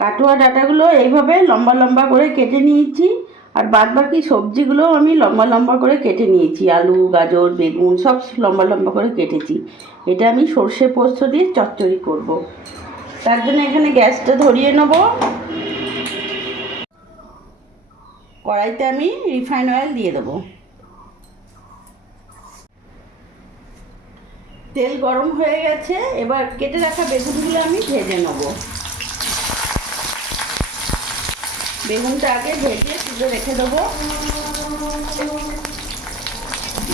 কাটুয়া ডাঁটাগুলো এইভাবে লম্বা লম্বা করে কেটে নিয়েছি। আর বাদ বাকি সবজিগুলো আমি লম্বা লম্বা করে কেটে নিয়েছি। আলু, গাজর, বেগুন সব লম্বা লম্বা করে কেটেছি। এটা আমি সর্ষে পোস্ত দিয়ে চচ্চড়ি করব। তার জন্য এখানে গ্যাসটা ধরিয়ে নেব। কড়াইতে আমি রিফাইন অয়েল দিয়ে দেবো। তেল গরম হয়ে গেছে। এবার কেটে রাখা বেগুনগুলো আমি ভেজে নেব। বেগুনটা আগে ভেজে তুলে রেখে দেবো।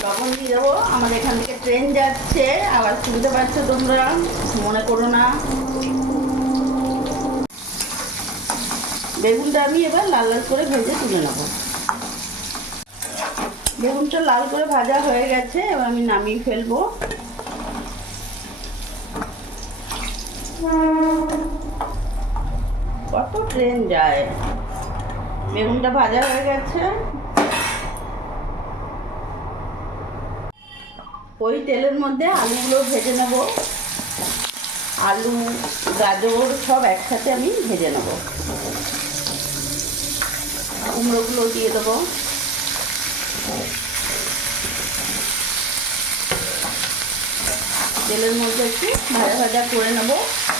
লবণ দিয়ে দেবো। আমার এখান থেকে ট্রেন যাচ্ছে। আবার শুনতে পাচ্ছ তোমরা? মনে করো না। বেগুনটা আমি এবার লাল লাল করে ভেজে তুলে নেব। বেগুনটা লাল করে ভাজা হয়ে গেছে। এবার আমি নামিয়ে ফেলব। কত ট্রেন যায়। বেগুনটা ভাজা হয়ে গেছে। ওই তেলের মধ্যে আলুগুলো ভেজে নেব। আলু, গাজর সব একসাথে আমি ভেজে নেব। কুমড়োগুলো দিয়ে দেবো। তেলের মধ্যে একটু ভাজা ভাজা করে নেব।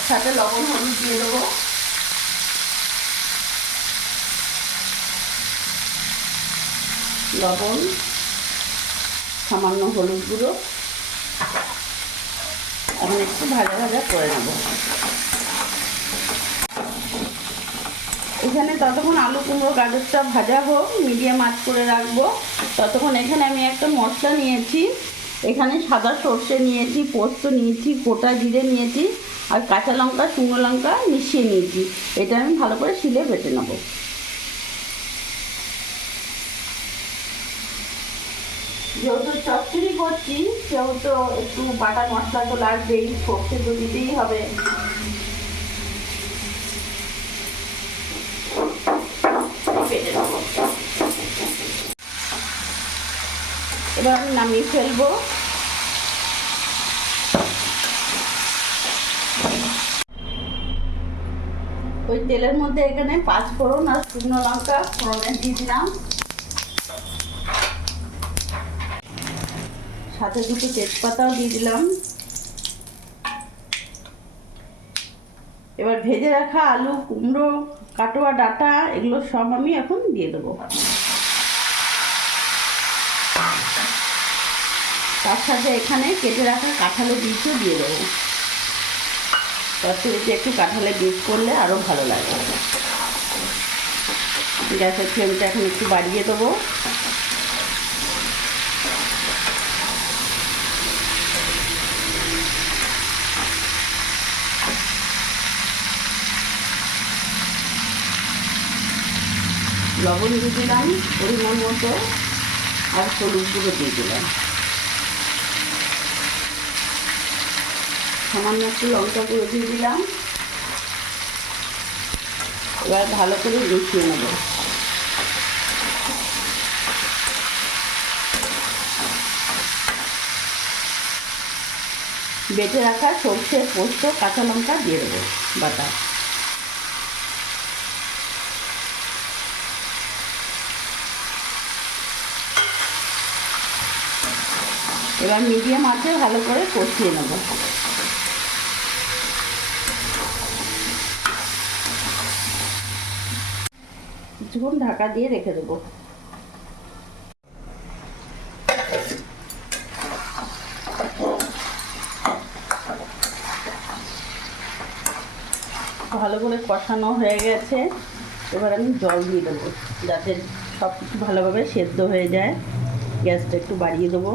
সাথে লবণ হলুদ দিয়ে দেবো। লবণ, সামান্য হলুদ গুঁড়ো। এখন একটু ভাজা ভাজা করে নেব। এখানে ততক্ষণ আলু, কুমড়ো গাজরটা ভাজা হোক, মিডিয়াম আঁচ করে রাখব। ততক্ষণ এখানে আমি একটা মশলা নিয়েছি। এখানে সাদা সর্ষে নিয়েছি, পোস্ত নিয়েছি, গোটা জিরে নিয়েছি, আর কাঁচা লঙ্কা, শুকনো লঙ্কা মিশিয়ে নিয়েছি। এটা আমি ভালো করে শিলে বেটে নেব। যেহেতু চচ্চড়ি করছি, সেহেতু একটু বাটা মশলা তো লাগবেই, সর্ষে তো দিতেই হবে। এবার আমি নামিয়ে ফেলব। ওই তেলের মধ্যে এখানে পাঁচ ফোড়ন আর শুকনো লঙ্কা ফোড়নে দিয়ে দিলাম। সাথে দুটো তেজপাতাও দিয়ে দিলাম। এবার ভেজে রাখা আলু, কুমড়ো, কাটোয়া, ডাটা, এগুলো সব আমি এখন দিয়ে দেবো। তার সাথে এখানে কেটে রাখা কাঁঠালের বীজও দিয়ে দেবো। চচ্চড়িতে একটু কাঁঠালের বীজ করলে আরও ভালো লাগে। গ্যাসের ফ্লেমটা এখন একটু বাড়িয়ে দেবো। লবণ দিয়ে দিলাম, পরিমাণ মতো, আর হলুদ গুঁড়ো দিয়ে দিলাম। সামান্য একটু লঙ্কা গুঁড়ো দিয়ে দিলাম। এবার ভালো করে মিশিয়ে নেব। বেটে রাখা সর্ষে পোস্ত, কাঁচা লঙ্কা দিয়ে দেবো, বাটা। এবার মিডিয়াম আছে ভালো করে কষিয়ে নেব। কিছুক্ষণ ঢাকা দিয়ে রেখে দেবো। ভালো করে কষানো হয়ে গেছে। এবার আমি জল দিয়ে দেবো, যাতে সব কিছু ভালোভাবে সেদ্ধ হয়ে যায়। গ্যাসটা একটু বাড়িয়ে দেবো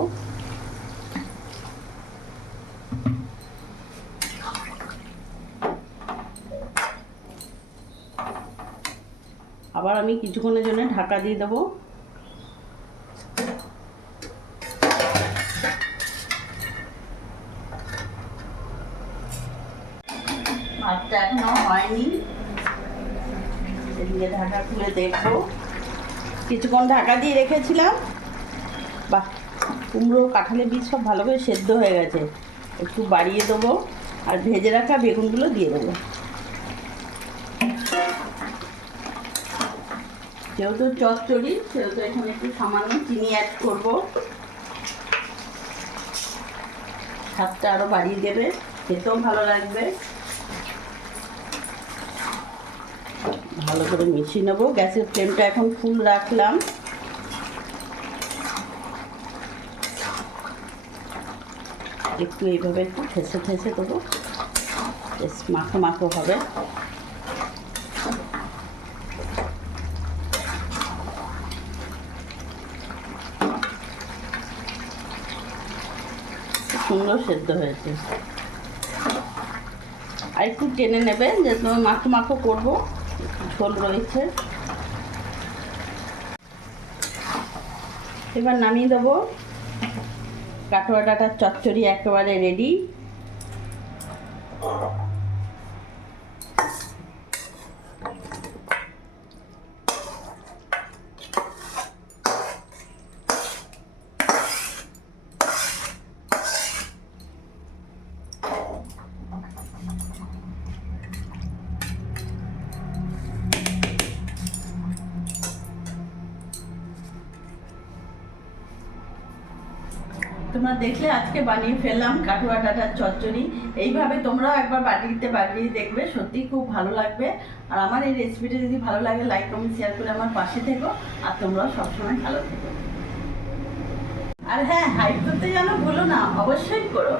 আবার আমি কিছুক্ষণের জন্য ঢাকা দিয়ে দেবো। হয়নি। ঢাকা খুলে দেখব। কিছুক্ষণ ঢাকা দিয়ে রেখেছিলাম। কুমড়ো, কাঁঠালের বীজ সব ভালো করে সেদ্ধ হয়ে গেছে। একটু বাড়িয়ে দেবো। আর ভেজে রাখা বেগুনগুলো দিয়ে দেবো। যেহেতু চচ্চড়ি সেহেতু এখানে একটু সামান্য চিনি অ্যাড করব। স্বাদটা আরও বাড়িয়ে দেবে, খেতেও ভালো লাগবে। ভালো করে মিশিয়ে নেব। গ্যাসের ফ্লেমটা এখন ফুল রাখলাম। একটু এইভাবে একটু ঠেসে ঠেসে দেবো। বেশ মাখো মাখো হবে। সুন্দর সেদ্ধ হয়েছে। আর একটু টেনে যে তোমার মাখো মাখো করব, ঝোল রয়েছে। এবার নামিয়ে দেবো। কাঠোয়া ডাটার চচ্চড়ি একেবারে রেডি তোমরা দেখলে আজকে বানিয়ে ফেললাম কাটুয়া ডাটার চচ্চড়ি। এইভাবে তোমরাও একবার বাড়িতে বানিয়ে দেখবে, সত্যিই খুব ভালো লাগবে। আর আমার এই রেসিপিটা যদি ভালো লাগে লাইক কমেন্ট শেয়ার করে আমার পাশে থেকো। আর তোমরাও সবসময় ভালো থেকো। আর হ্যাঁ হাইপ করতে যেন ভুলো না, অবশ্যই করো।